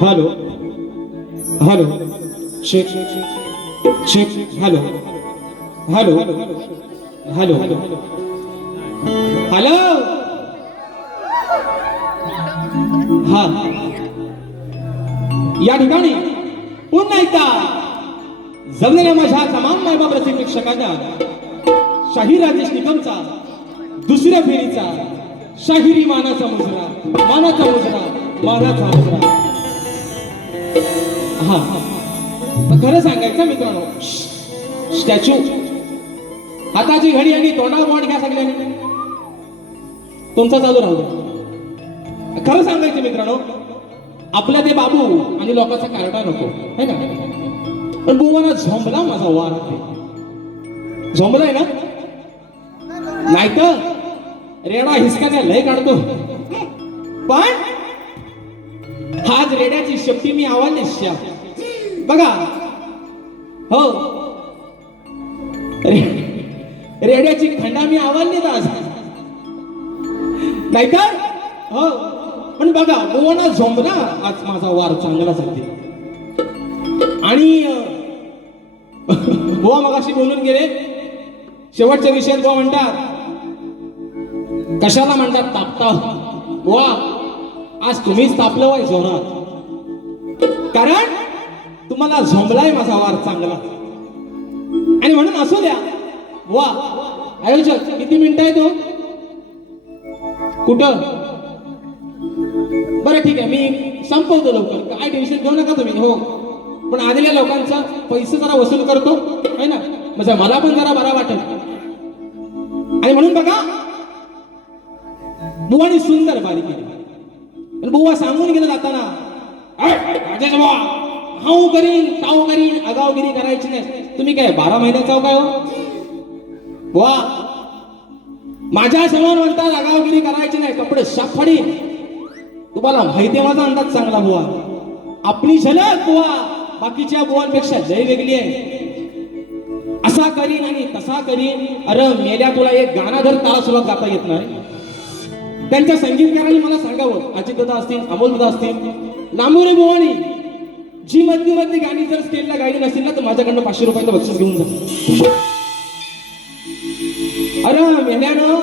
Hello hello Sheikh Sheikh hello hello hello hello हा या ठिकाणी पुन्हा एकदा जमलेल्या माझ्या तमाम मायबाप रसिक प्रेक्षकांना शाहीर राजेश निकमचा दुसऱ्या फेरीचा शाहिरी मानाचा मुजरा मानाचा मुजरा मानाचा मुजरा. हा खरं सांगायचं मित्रांनो, स्टॅच्यू हाताची घडी आणि तोंडावर बोट घ्या सगळ्यांनी, तुमचा चालू राहू द्या. खरं सांगायचं मित्रांनो, आपल्या ते बाबू आणि लोकांचा कार्टा नको है ना, पण बुवाना झोंबला माझा वार झोंबलाय ना, नाही तर रेडा हिसकाचा लय काढतो, पण हाच रेड्याची शेपटी मी आवाज श्या बघा. हो रेड्याची खंडा मी आवडली आज, नाहीतर हो, पण बघा बुवाना झोंबला आज माझा वार चांगला जाते. आणि बुवा मगाशी बोलून गेले शेवटच्या विषयात. बुवा म्हणतात कशाला म्हणतात तापता. बुवा आज तुम्हीच तापलं वाय जोरात, कारण तुम्हाला झोंबलाय माझा वार चांगला. आणि म्हणून असू द्या बुवा. आयोजक किती मिनिटं आहे तो कुठं, बरं ठीक आहे मी संपवतो लवकर, काय टेन्शन घेऊ नका तुम्ही. हो पण आलेल्या लोकांचा पैसे जरा वसूल करतो है ना, म्हणजे मला पण जरा बरा वाटेल. आणि म्हणून बघा बुवानी सुंदर बारी केली. बुवा सांगून गेलं जाताना, राजेश बुवा हाऊ करीन ताऊ करीन आगावगिरी करायची नाही. तुम्ही काय 12 महिन्याचा हो काय हो बुवा, माझ्या समोर म्हणतात आगावगिरी करायची नाही, कपडे साफ फाडीन. तुम्हाला माहिती आहे माझा अंदाज चांगला बुवा, आपली झलक बुवा बाकीच्या बुवांपेक्षा लय वेगळी आहे. असा करीन आणि तसा करीन. अरे मेल्या तुला एक गाणं जर ताला सुरुवात गाता येत नाही. त्यांच्या संगीतकारांनी मला सांगावं, अजितदादा असतील अमोलदादा असतील लांबोरे बुवानी जी मधली मधली गाणी जर स्टेजला गायली नसतील ना, तर माझ्याकडनं 500 रुपयाचं बक्षीस घेऊन जा. अरे मेल्यानं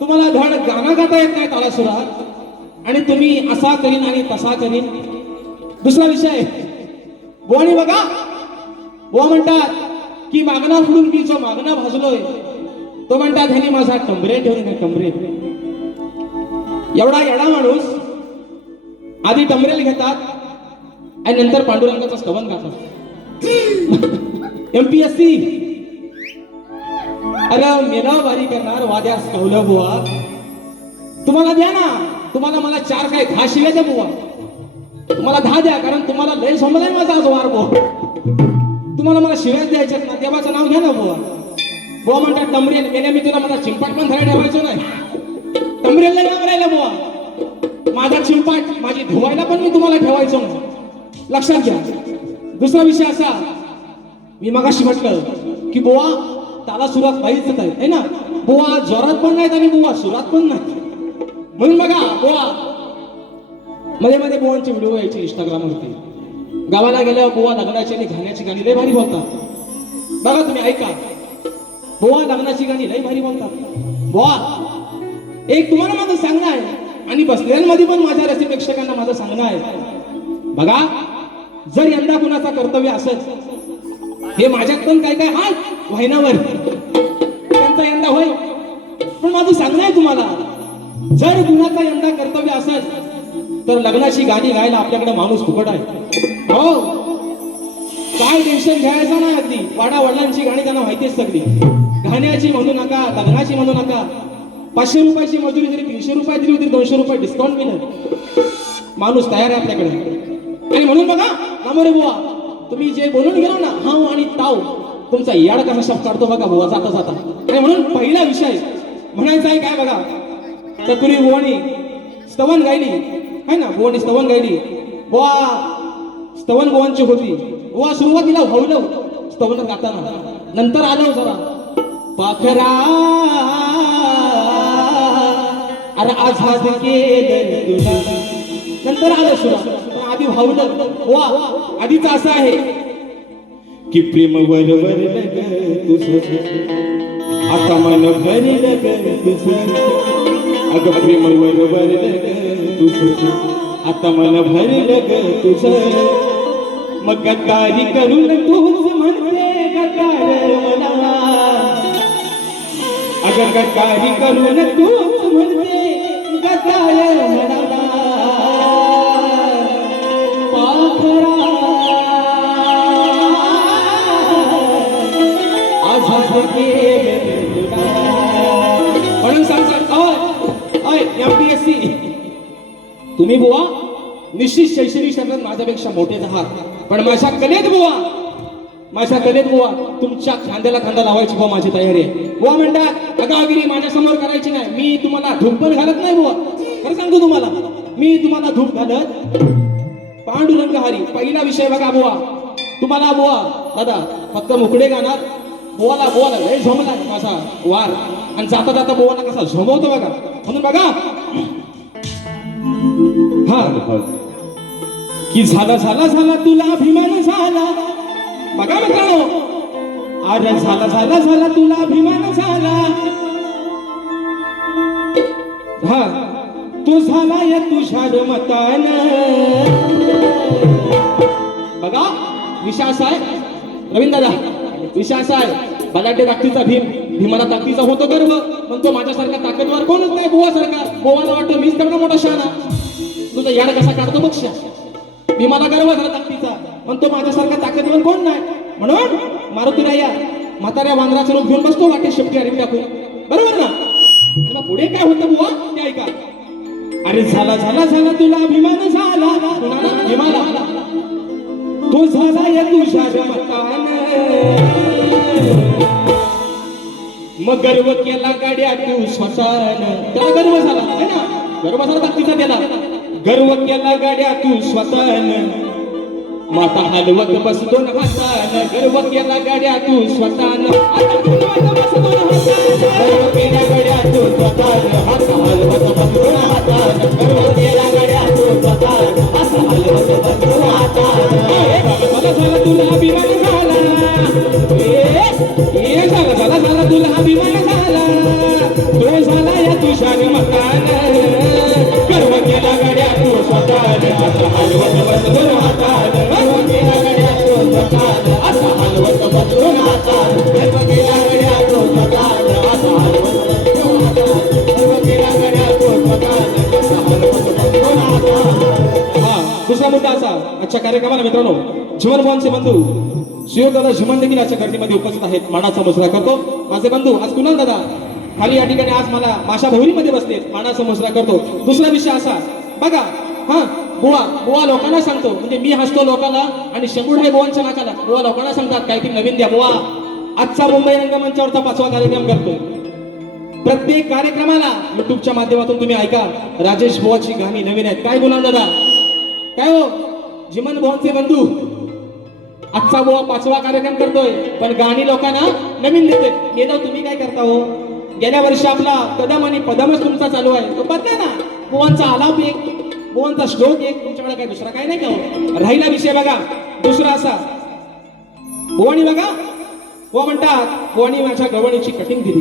तुम्हाला धड गाणं गाता येत नाही ताला सुरात, आणि तुम्ही असा करीन आणि तसा करीन. दुसरा विषय बुवानी बघा, बुवा म्हणतात की मागणा फुडून की जो मागणा भाजलोय तो म्हणतात ह्याने माझा कमरे ठेवून काय कमरे. एवढा येडा माणूस आधी टमरेल घेतात आणि नंतर पांडुरंगाचा स्तवन गातात. MPSC अरे मेला वारी करणार वाद्यास कवलं बुवा, तुम्हाला द्या ना, तुम्हाला मला 4 काय 10 शिव्या द्या बुवा, तुम्हाला 10 द्या, कारण तुम्हाला लय समजलाय माझा आज वार बुवा. तुम्हाला मला शिव्याच द्यायच्यात ना, देवाचं नाव घ्या ना बुवा. बुवा म्हणतात टमरेल मेल्या, मी तुला माझा चिंपाट पण धरा ठेवायचो नाही, टमरेलला नाव राहिलं बुवा. माझा चिंपाट माझी धुवायला पण मी तुम्हाला ठेवायचो नाही, लक्षात घ्या. दुसरा विषय असा, मी मगाशी म्हटलं की बुवा त्याला सुरात पाहिजेच आहे ना, बुवा जोरात पण नाहीत आणि बुवा सुरात पण नाही. म्हणून बघा बुवा मध्ये मध्ये बुवांचे व्हिडिओ यायचे इंस्टाग्रामवरती. गावाला गेल्यावर बुवा लग्नाची आणि घाण्याची गाणी लय भारी बोलतात. बघा तुम्ही ऐका, बुवा लग्नाची गाणी लय भारी बोलतात. बुवा एक तुम्हाला माझं सांगणं आहे आणि बसलेल्यांमध्ये पण माझ्या रसिक प्रेक्षकांना माझं सांगणं आहे. बघा जर यंदा कुणाचा कर्तव्य असेल, हे माझ्यात पण काय काय हाल व्हायनावर त्यांचा यंदा होईल, पण माझं सांगणं आहे तुम्हाला, जर कुणाचा यंदा कर्तव्य असेल तर लग्नाची गाणी गायला आपल्याकडे माणूस फुकट आहे. हो काय टेन्शन घ्यायचं नाही. अगदी वाडा वडिलांची गाणी त्यांना माहितीच सगळी. गाण्याची म्हणू नका, लग्नाची म्हणू नका. 500 रुपयाची मजुरी जरी 300 रुपये दिली होती, 200 रुपये डिस्काउंट मिळेल, माणूस तयार आहे आपल्याकडे. आणि म्हणून बघा नामोरे बुवा, तुम्ही जे बोलून गेलो ना हाव आणि ताव, तुमचा याड कसा शब्द काढतो बघा बुवा जाता जाता. आणि म्हणून पहिला विषय म्हणायचा आहे काय बघा, तर तुम्ही बुवानी स्तवन गायली है ना, बुवानी स्तवन गायली. बुवा स्तवन बुवांची होती. बुवा सुरुवातीला हवलं स्तवन गाताना, नंतर आलो जरा पाखरा अरे आझाद केलं तुला. नंतर आलं सुरा, पण आधी भावलं. वा आधीच असं आहे की प्रेम वरवर तुझं आता मन भरलं तुझं. अगं प्रेम वरवर तुझं आता मन भरलं तुझं. मग गद्दारी करून तूच म्हणते गद्दार मला. अगं गद्दारी करून तूच म्हणते गद्दार मला. पाखरा आझाद केलं तुला. म्हणून सांगतात MPSC तुम्ही बुवा निश्चित शैक्षणिक क्षेत्रात माझ्यापेक्षा मोठेच आहात, पण माझ्या कलेत बुवा तुमच्या खांद्याला खांदा लावायची बुवा माझी तयारी आहे. बुवा म्हणतात अगागिरी माझ्या समोर करायची नाही. मी तुम्हाला धूप पण घालत नाही बुवा. खरं सांगतो तुम्हाला, मी तुम्हाला धूप घालत पांडुरंग हरी. पहिला विषय बघा बुवा, तुम्हाला बुवा दादा फक्त मुकडे गाणार. बुवाला लय झोमलाय माझा वार, आणि जाता जाता बुवाला कसा झोमवतो बघा. म्हणून बघा हा की झाला तुला अभिमान झाला. बघा मित्रांनो, अरे झाला तुला अभिमान झाला. हा तो झाला या तुझ्या मतान. बघा विषय असा आहे रवींद्र दादा, विषय असा आहे बलाढ्य ताकदीचा भीमाला ताकदीचा होतो गर्व. म्हणतो माझ्यासारखा ताकदवार कोणच नाही बुवासारखा. बुवाला वाटतं मीच तेवढा मोठा शहाणा. तुझा याड कसा काढतो बघ. भीमाला गर्व झाला ताकदीचा, म्हणतो माझ्यासारखा ताकदवान कोण नाही. म्हणून मारुतीराया म्हाताऱ्या वांद्राचं रूप घेऊन बसतो वाटेत शेपटी हरी टाकून. बरोबर ना. पुढे काय होतं बुवा ते ऐका. अरे झाला तुला अभिमान झाला. भीमाला तो झाला या तुझ्या मतान. मग गर्व केला गाड्या तू स्वतःनं. त्याला गर्व झाला है ना, गर्व झाला ताकदीचा त्याला. गर्व केला गाड्या तू स्वतःनं. माता हलवत बस दोन हातानं. गर्व केला गाड्या तू स्वतःनं. गर्व केला गाड्या तू स्वतःनं. माता हलवत बस दोन हातानं. गर्व केला गाड्या तू स्वतःनं. माता हलवत बस दोन हातानं. झाला तुला अभिमान झाला. झाला तुला अभिमान झाला. तो झाला या तुझ्या मतानं. गर्व केला गाड्या तू स्वतःनं. आता हलवत बस दोन हातानं. गर्व केला गाड्या तू स्वतःनं. आता हलवत बस दोन हातानं. गर्व केला गाड्या तू स्वतःनं. आता हलवत बस दोन हातानं. गर्व केला गाड्या तू स्वतःनं. आता हलवत बस दोन हातानं. हा दुसरा मुद्दा असा आजच्या कार्यक्रमाला मित्रांनो, जीवन भावांचे बंधू शिव दादा जीवन देखील आजच्या गर्दीमध्ये उपस्थित आहेत. मानाचा मुजरा करतो माझे बंधू. आज कुणाल दादा खाली या ठिकाणी आज मला माशा भोवरीमध्ये बसले. मानाचा मुजरा करतो. दुसरा विषय असा बघा, हा बुवा लोकांना सांगतो, म्हणजे मी हसतो लोकांना आणि शंभूड आहे बुवांच्या नाकाला. बुवा लोकांना सांगतात काहीतरी नवीन द्या. बुवा आजचा मुंबई रंगमंचावरचा 5वा कार्यक्रम करतोय. प्रत्येक कार्यक्रमाला युट्यूबच्या माध्यमातून तुम्ही ऐका, राजेश बुवाची गाणी नवीन आहेत. काय गुलाम दादा, काय हो जिमन बुवांचे बंधू, आजचा बुवा 5वा कार्यक्रम करतोय, पण गाणी लोकांना नवीन देते. गेलो तुम्ही काय करता हो? गेल्या वर्षी आपला कदम आणि पदमच तुमचा चालू आहे. तो बदला ना. बुवांचा आलाप एक, बुवांचा श्लोक एक, तुमच्याकडे काय दुसरा काय नाही का हो? राहिला विषय बघा दुसरा असा, बुवानी बघा बुवा म्हणतात बुवानी माझ्या गवणीची कटिंग दिली.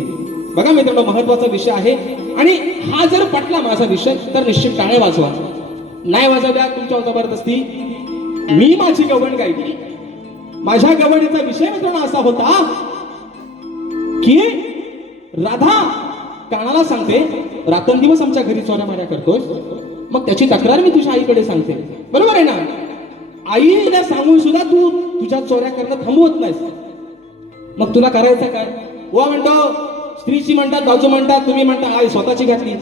बघा मित्रांनो महत्वाचा विषय आहे, आणि हा जर पटला माझा विषय तर निश्चित टाळे वाजवा. नाही वाजवल्या तुमच्या जबरदस्ती. मी माझी गवण गायली. माझ्या गवणीचा विषय मित्रांनो असा होता की राधा कानाला सांगते रात्रंदिवस आमच्या घरी चोऱ्या माऱ्या करतोस. मग त्याची तक्रार मी तुझ्या आईकडे सांगते. बरोबर आहे ना. आईला सांगून सुद्धा तू तुझ्या चोऱ्या करणं थांबवत नाहीस. मग तुला करायचं काय? वा म्हणतो स्त्रीची म्हणतात, बाजू म्हणतात, तुम्ही म्हणता आई स्वतःची घातली.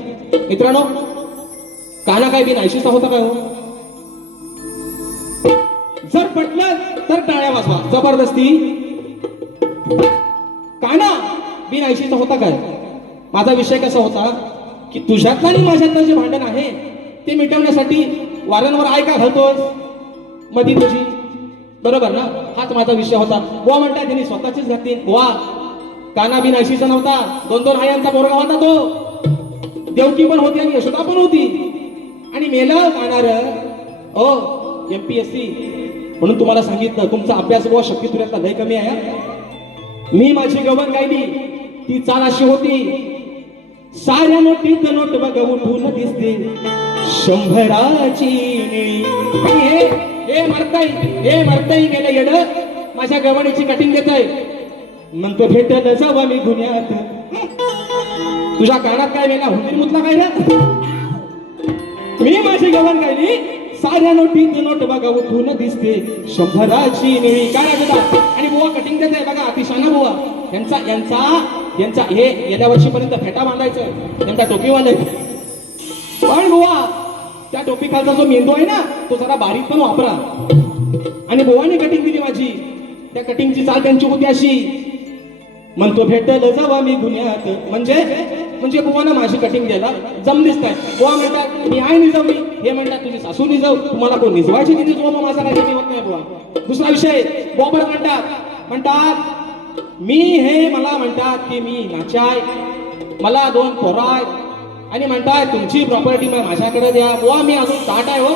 मित्रांनो काना काय बिन ऐशीचा होता काय हो? जर पटलं तर टाळ्या वाजवा जबरदस्ती. काना बिन ऐशीचा होता काय? माझा विषय कसा होता की तुझ्यातलं आणि माझ्यातलं जे भांडण आहे ते मिटवण्यासाठी वारंवार आय का घालतोस मधी तुझी. बरोबर ना. हाच माझा विषय होता. बुवा म्हणतात त्यांनी स्वतःचीच घातली. बुवा काना बिन ऐशीचा नव्हता. 2-2 आयांचा पोरगा होता तो. देवकी पण होती आणि यशोदा पण होती. आणि मेलं जाणार ओ MPSC म्हणून तुम्हाला सांगितलं तुमचा अभ्यास बुवा शक्ती तुझ्यातला लय कमी आहे हा. मी माझी गवण गायली ती चाल अशी होती, साऱ्या नोटीत नोट बघ उठून दिसते 100ची निळी. आणि हे मरताई गेलं येड माझ्या गवणीची कटिंग देतोय. म्हणतो भेटल जावा मी गुन्ह्यात. तुझ्या कानात काय वेगळा हुंदीर मुतला काय रे? मी माझी गवण गायली साऱ्या नोटीत नोट बघा उठून दिसते 100ची निळी. काय लागतात आणि बुवा कटिंग देते बघा अतिशाना बुवा. यांचा हे गेल्या वर्षीपर्यंत फेटा बांधायचं, त्यांचा टोपी बांधायचं. पण बुवा त्या टोपी खालचा जो मेंदू आहे ना तो जरा बारीक पण वापरा. आणि बुवाने कटिंग दिली माझी. त्या कटिंगची चाल त्यांची होती अशी, म्हणतो भेटल जावा मी गुन्ह्यात. म्हणजे बुवानं माझी कटिंग द्यायला जमलीच नाही. बुवा म्हणतात मी आहे निजवली, हे म्हणतात तुझी सासू निजव. तुम्हाला कोण निजवायची ती निजवा, माझा काही होत नाही बुवा. दुसरा विषय बुवा परत म्हणतात मी हे मला म्हणतात की मी नाचाय, मला 2 पोरं आहेत आणि म्हणताय तुमची प्रॉपर्टी माझ्याकडे द्या. बुवा मी अजून ताट आहे हो.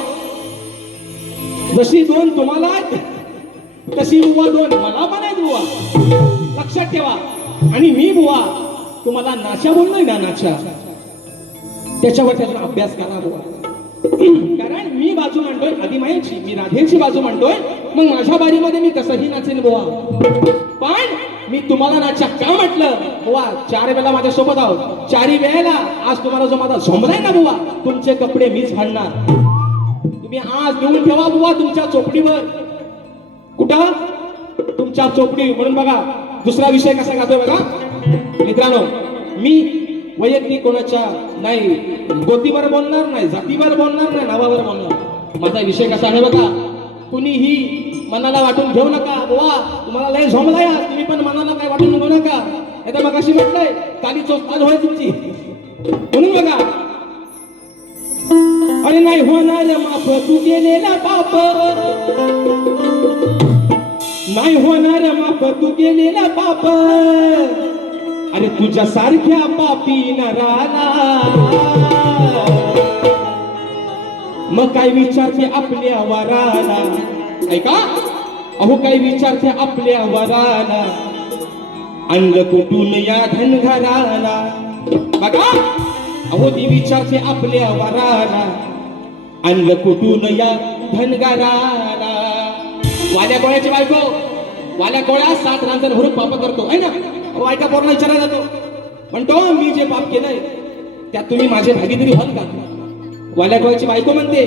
जशी 2 तुम्हाला आहेत तशी बुवा 2 मला पण आहेत बुवा, लक्षात ठेवा. आणि मी बुवा तुम्हाला नाचा बोललोय ना, नाचा त्याच्यावर त्याचा अभ्यास करा बुवा. कारण मी बाजू म्हणतोय आदिमायेची, मी राधेची बाजू म्हणतोय, मग माझ्या बारीमध्ये मी कसंही नाचेन बुवा. पण मी तुम्हाला नाचा का म्हटलं बुवा, 4 वेळेला माझ्या सोबत आहोत, 4 वेळेला आज तुम्हाला जो माझा झोंबलाय ना बुवा, तुमचे कपडे मीच घालणार. तुम्ही आज घेऊन ठेवा बुवा तुमच्या चोपडीवर. कुठं? तुमच्या चोपडी. म्हणून बघा दुसरा विषय कसा गातोय बघा मित्रांनो. मी वैयक्तिक कोणाच्या नाही गोतीवर बोलणार नाही, जातीवर बोलणार नाही, नावावर बोलणार. माझा विषय कसा आहे बघा, कुणीही मनाला वाटून घेऊ नका बुवा. तुम्हाला लय झोंबलाय, तुम्ही पण मनाला काय वाटून घेऊ नका. आता मग अशी म्हटलंय काली चोच होय तुमची. म्हणून बघा अरे नाही होणार माफ तू केलेला पाप, नाही होणार माफ तू केलेला पाप. अरे तुझ्या सारख्या पापी नराला मग काय विचारते आपल्या वराला. ऐका अहो काय विचारते आपल्या वराला, आणलं कुठून या धनघराला. बघा अहो ती विचारते आपल्या वराला, आणलं कुठून या धनघराला. वाल्या कोळ्याची बायको, वाल्या कोळ्या 7 रांजण भरून पाप करतो आहे ना. बायका पोरांना विचारायला जातो, म्हणतो मी जे पाप केलंय त्यात तुम्ही माझे भागीदारी व्हाल का? वाल्या कोळ्याची बायको म्हणते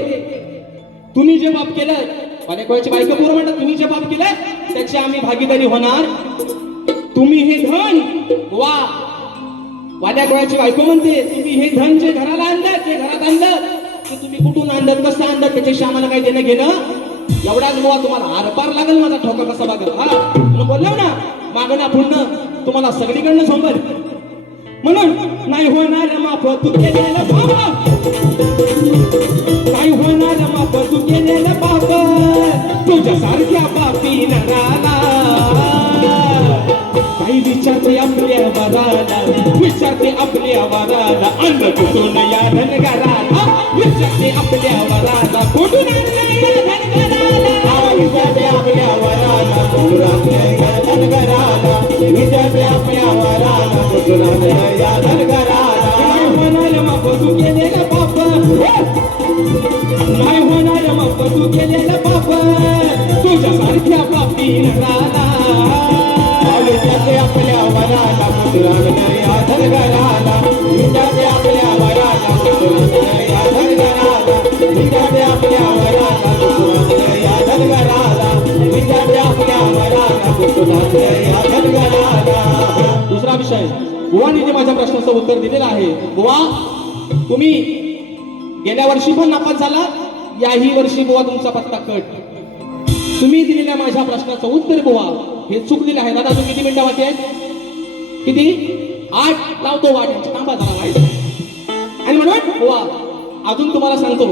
तुम्ही जे पाप केलंय, वाल्या कोळ्याची बायको पोरं म्हणतात तुम्ही जे पाप केलंय त्याची आम्ही भागीदारी होणार. तुम्ही हे धन वा, वाल्या कोळ्याची बायको म्हणते तुम्ही हे धन जे घराला आणलं, जे घरात आणलं ते तुम्ही कुठून आणलं, कसं आणलं त्याच्याशी आम्हाला काही देणं घेणं. एवढाच बुवा तुम्हाला आरपार लागेल माझा ठोका कसा बघेल. हा बोललो ना मागणं पुढणं तुम्हाला सगळीकडनं झोंबल. म्हणून नाही होणार माफ तू केलेलं पाप, नाही होणार माफ तू केलेलं पाप. तुझ्या सारख्या पापी नराला काही विचारते आपल्या वराला, विचारते आपल्या वराला, अन्न कुठून या धनगराला. विचारते आपल्या वराला कुठून आणलं या धनगराला. विचारते आपल्या वराला कुठून आणलं या धनगराला. विचारते आपल्या वराला कुठून आणलं या धनगराला. नाही होणार माफ तू केलेलं पाप, नाही होणार माफ तू केलेलं पाप. तुझ्या सारख्या पापी नराला विचारते आपल्या वराला कुठून आणलं या धनगराला. विचारते आपल्या वराला कुठून आणलं या धनगराला. विचारते आपल्या वराला कुठून आणलं या धनगराला. विचारते आपल्या वराला कुठून आणलं या धनगराला. दुसरा विषय बुवानी जे माझ्या प्रश्नाचं उत्तर दिलेलं आहे. बुवा तुम्ही गेल्या वर्षी पण नापास झाला, याही वर्षी बुवा तुमचा पत्ता कट. तुम्ही दिलेल्या माझ्या प्रश्नाचं उत्तर बुवा हे चुकलेलं आहे. दादा तू किती मिनिटं वाटते आहेत? किती? 8 लावतो वाट यांच्या थांबा जरा व्हायचं. आणि म्हणून बुवा अजून तुम्हाला सांगतो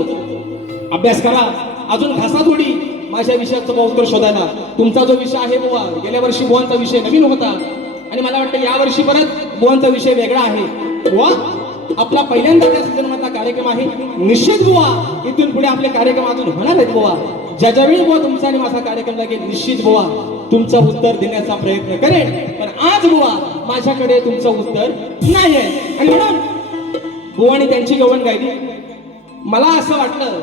अभ्यास करा, अजून घासा थोडी माझ्या विषयाचं उत्तर शोधायला. तुमचा जो विषय आहे बुवा गेल्या वर्षी बुवांचा विषय नवीन होता आणि मला वाटतं या वर्षी परत बुवांचा विषय वेगळा आहे. बुवा आपला पहिल्यांदा त्या सीझनमधला कार्यक्रम आहे. निश्चित बुवा इथून पुढे आपले कार्यक्रम अजून होणार आहेत बुवा. ज्या ज्यावेळी बुवा तुमचा आणि माझा कार्यक्रम लागेल निश्चित बुवा तुमचं उत्तर देण्याचा प्रयत्न करेन. पण आज बुवा माझ्याकडे तुमचं उत्तर नाही आहे. आणि म्हणून बुवानी त्यांची गवण गायली. मला असं वाटलं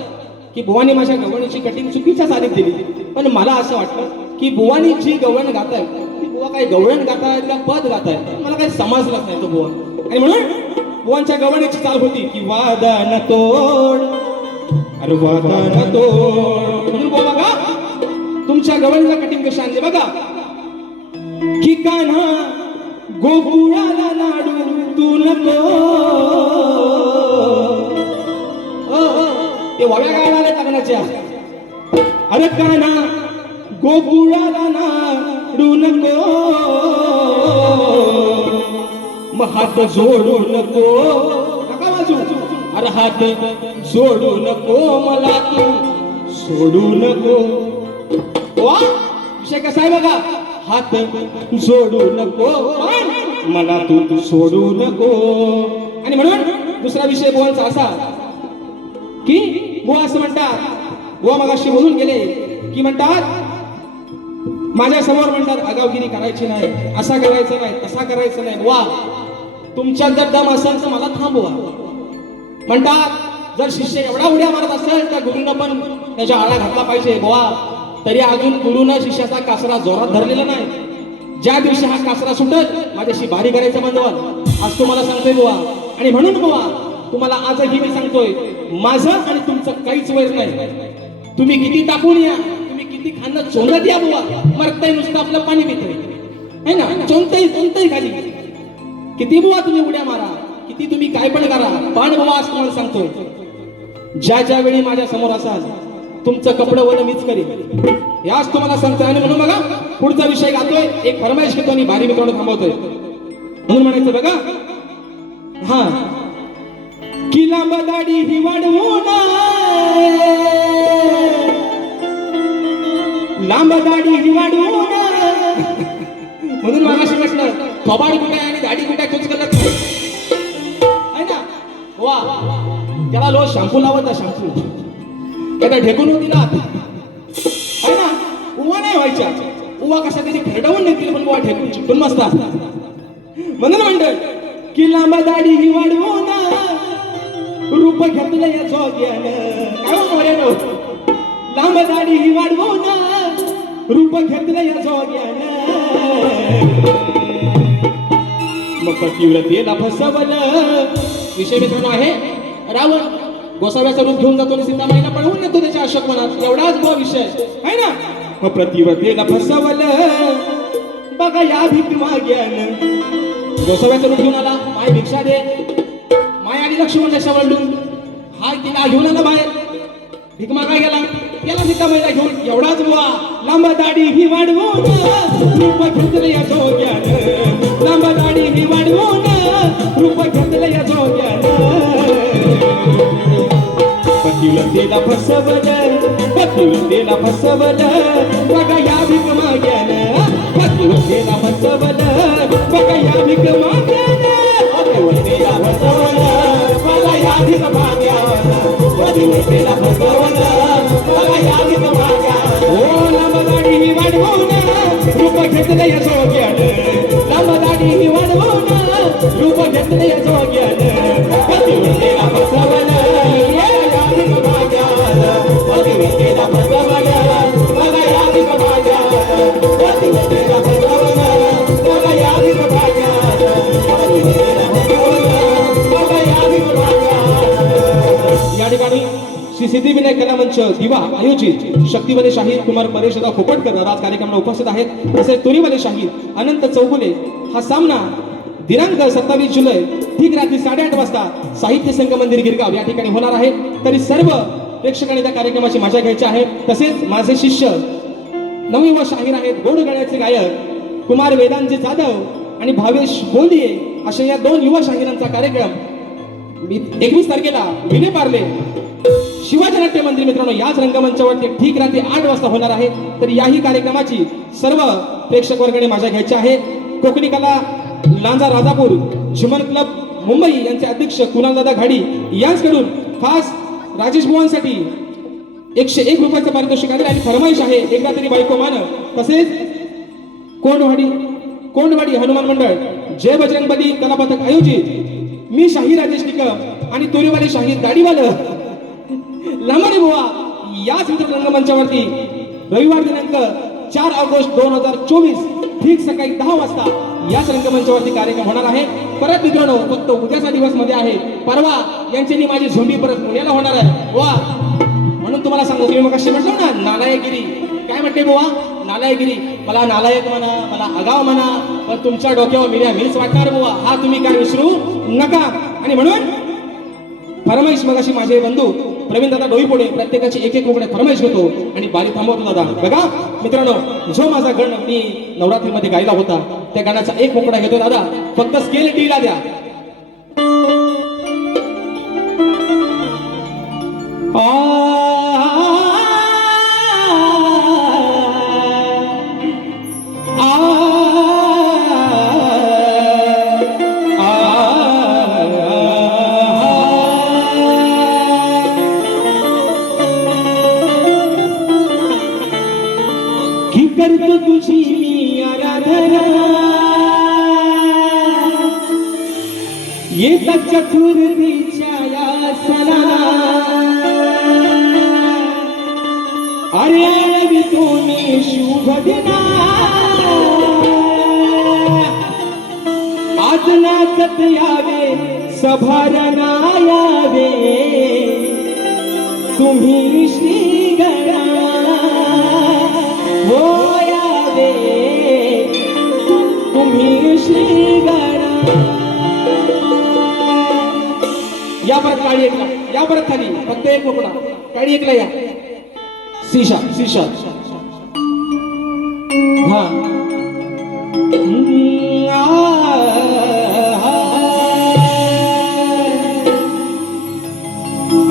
की बुवानी माझ्या गवणीची कटिंग चुकीच्या चालीत दिली. पण मला असं वाटलं की बुवानी जी गवण गाताय ती बुवा काही गवळण गातायत का पद गाताय मला काही समजलंच नाही तो बुवा. आणि म्हणून बुवांच्या गवणीची चाल होती की वादन तोड अरे वादन तोड. म्हणून बुवा बघा तुमच्या गवळीचं कटिंग कशी आणले बघा. की कान्हा गोकुळाला नाडू तू नको ते वाव्या गायला आले लग्नाच्या. अरे कान्हा गोकुळाला नाडू नको मग हात जोडू नको नका वाजू. अरे हात जोडू नको मला तू सोडू नको. वा विषय कसा आहे बघा. हात जोडू नको मला तू सोडू नको. आणि म्हणून दुसरा विषय बुवांचा असा की बुवा असं म्हणतात बुवा मगाशी बोलून गेले की म्हणतात माझ्या समोर म्हणतात आगावगिरी करायची नाही, असा करायचं नाही, तसा करायचं नाही. वा तुमच्यात जर दम असेल तर मला थांबवा. म्हणतात जर शिष्य एवढा उड्या मारत असेल तर गुरुनं पण त्याच्या आळा घातला पाहिजे. बुवा तरी अजून गुरुनं शिष्याचा कासरा जोरात धरलेला नाही. ज्या दिवशी हा कासरा सुटत माझ्याशी बारी करायचं बंद व्हाल आज तुम्हाला सांगतोय बुवा. आणि म्हणून बुवा तुम्हाला आजही मी सांगतोय माझं आणि तुमचं काहीच वैर नाही. तुम्ही किती टाकून या, तुम्ही किती खाणं चोंदत या बुवा, मरताय नुसतं आपलं पाणी पितंय है ना. चोंदतही खाली किती बुवा तुम्ही उड्या मारा, किती तुम्ही काय पण करा, पण बुवा आज तुम्हाला सांगतोय ज्या ज्या वेळी माझ्या समोर असाल तुमचं कपडं वलं मीच करेन याच तुम्हाला सांगतोय. आणि म्हणून बघा पुढचा विषय गातोय, एक फरमाईश घेतो आणि भारी मित्रांनो थांबवतोय. म्हणून म्हणायचं बघा हा की लांब दाढी ही वाढवून लांब दाढी ही वाढवून. म्हणून मागाशी म्हटलं थोबाड कुठे आणि दाढी कुठे तोच करत आहे ना. वा त्याला लो शॅम्पू लावता शॅम्पू त्याला ढेकून होती ना आहे ना. उवा नाही व्हायच्या उवा कसा तरी फेडवून नेतील पण उवा ढेकून चिकटून मसतात. म्हणून म्हणत की लांब दाढी ही वाढवून रूप घेतलं या जोग्यानं. काय लांब दाढी ही वाढवून रूप घेतलं या जोग्यानं. मग पतिव्रतेला फसवलं. विषय मित्रांनो आहे रावण गोसाव्याचं रूप घेऊन जातो आणि सीतामाईला पळवून नेतो त्याच्या अशोकवनात. एवढाच बुवा विषय आहे ना. मग प्रतिव्रतेला फसवलं बघा या भीक माग्यानं. गोसाव्याचं रूप घेऊन आला, माय भिक्षा दे. माय आली लक्ष्मण दशावरून हा तिला घेऊन आला बाहेर, भीक मागा गेला सीतामाईला घेऊन. एवढाच बुवा लांब दाढी ही वाढवून रूप घेतलं या जोग्यानं. लांब दाढी ही वाढवून रूप घेतलं या जोग्यानं. पतिव्रतेला फसवलं बघा या भीक माग्यानं. पतिव्रतेला फसवलं बघा या भीक माग्यानं. पतिव्रतेला फसवलं बघा या भीक माग्यानं. पतिव्रतेला फसवलं बघा या भीक माग्यानं. ओ लांब दाढी ही वाढवून रूप घेतलं या जोग्यानं. लांब दाढी ही वाढवून रूप घेतलं या जोग्यानं. पतिव्रतेला फसवलं या भीक माग्यानं. पतिव्रतेला फसवलं बघा या भीक माग्यानं. पतिव्रतेला फसवलं बघा या भीक माग्यानं. पतिव्रतेला फसवलं बघा या भीक माग्यानं. या ठिकाणी श्री सिद्धिविनायक कला मंच दिवा आयोजित शक्तिवले शाहीर कुमार परेश खोपटकर आज कार्यक्रमाला उपस्थित आहेत. तसेच तोरीवाले शाहीर अनंत चौगुले. हा सामना दिनांक 27 जुलै ठीक रात्री 8:30 वाजता साहित्य संघ मंदिर गिरगाव या ठिकाणी होणार आहे. तरी सर्व प्रेक्षकांनी त्या कार्यक्रमाची मजा घ्यायची आहे. तसेच माझे शिष्य नवयुवा शाहीर आहेत, गोड गळ्याचे गायक कुमार वेदांजी जाधव आणि भावेश बोंदिये अशा या 2 युवा शाहिरांचा कार्यक्रम 21 तारखेला विले पार्ले शिवाजी नाट्य मंदिर मित्रांनो याच रंगमंचावरती ठीक रात्री 8 वाजता होणार आहे. तर याही कार्यक्रमाची सर्व प्रेक्षक वर्गाने मजा घ्यायची आहे. कोकणी कला लांजा राजापूर झुमन क्लब मुंबई यांचे अध्यक्ष कुणालदादा घाडी यांच्याकडून खास राजेश बुवांसाठी 101 रुपयाचं पारितोषिक आले आणि फरमाईश आहे एकदा तरी बायको मान. तसेच कोंडवाडी हनुमान मंडळ जय बजरंगबली कला पथक आयोजित मी शाहीर राजेश निकम आणि तोरीवाले शाहीर गाडीवालं लांबणी बुवा याच मित्र रंगमंचावरती रविवार दिनांक 4 ऑगस्ट 2024 ठीक सकाळी 10 वाजता याच रंगमंचावरती कार्यक्रम होणार आहे. परत मित्रांनो फक्त उद्याचा दिवस मध्ये आहे. परवा यांची माझी झोंबी परत पुण्याला होणार आहे वा. म्हणून तुम्हाला सांगतो तुम्ही मग म्हटलो ना नालायकगिरी काय म्हणते बुवा नालायकगिरी. मला नालायक म्हणा मला आगाव म्हणा पण तुमच्या डोक्यावर मिऱ्या मीच वाटणार बुवा हा तुम्ही काय विसरू नका. आणि म्हणून फरमाईश मगाशी माझे बंधू प्रवीण दादा डोईपोडे प्रत्येकाची एक एक मुकडे फरमाईश घेतो आणि बारी थांबवतो दादा. बघा मित्रांनो जो माझा गण मी नवरात्रीमध्ये गायला होता त्या गाण्याचा एक मुकडा घेतो दादा. फक्त स्केल डी ला द्या. करतो तुझी मी आराधना येता चतुर्थीच्या या सणाला. अरे आळवितो मी शुभ दिना आज नाचत यावे सभारणा यावे तुम्ही श्री गणा हो यावे तुम्ही श्री गणा. या परत काळी एकला या परत खाली फक्त एक मुकडा काळी एकला या. सीशा सीशा हा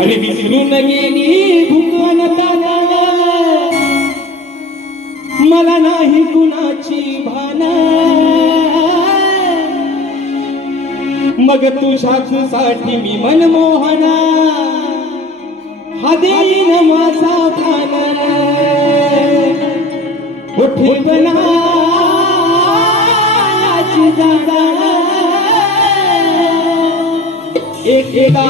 अरे विसरून गेली भुकवनता मला नाही कुणाची भान मग तुझ्याच साठी मी मनमोहना हा देईन माझा प्राण उठेपणाची जागा एकेका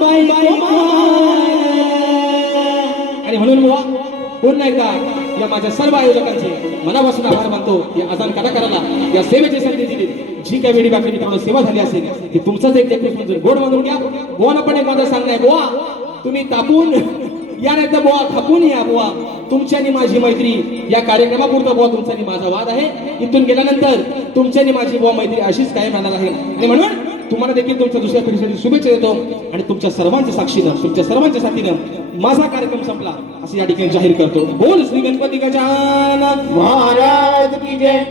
बाई आणि म्हणून बुवा पुन्हा एकदा या माझ्या सर्व आयोजकांचे मनापासून आभार मानतो. या आजान कलाकाराला या सेवेची संधी दिली. जी काही वेळी बाकी मित्रांनो सेवा झाली असेल ती तुमचाच एक जर गोड मानून घ्या. बुवाला पण एक माझं सांगणं आहे बुवा तुम्ही तापून या नाही तर बुवा थापून या बुवा. तुमच्यानी माझी मैत्री या कार्यक्रमापुरता बुवा तुमचा आणि माझा वाद आहे. इथून गेल्यानंतर तुमच्यानी माझी बुवा मैत्री अशीच कायम राहणार आहे. आणि म्हणून तुम्हाला देखील तुमच्या दुसऱ्या पिढीसाठी शुभेच्छा देतो आणि तुमच्या सर्वांच्या साक्षीनं तुमच्या सर्वांच्या साथीनं माझा कार्यक्रम संपला असं या ठिकाणी जाहीर करतो. बोल श्री गणपती गजानन महाराज की जय.